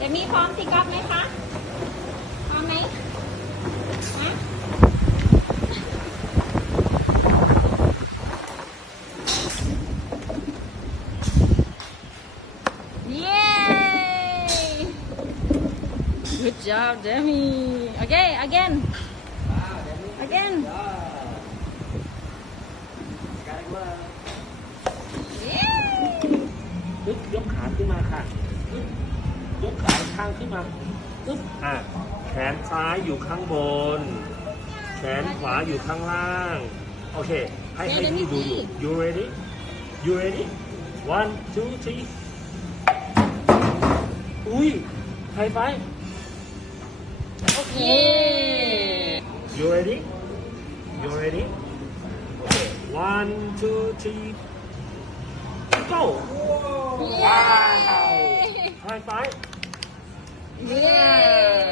เดมี่พร้อมตีกอล์ฟไหมคะ พร้อมไหมฮะเย้ Good job, Demi. Okay, again. Again. Yay! ปึ๊บยกขาขึ้นมาค่ะ ขาข้างขึ้นมาปึ๊บอะแขนซ้ายอยู่ข้างบน แขนขวาอยู่ข้างล่าง โอเค ให้ให้พี่ดูอยู่ you ready you ready one two three อุ้ยไฮไฟ Yay! you ready you ready okay one two three go Yay! Yeah.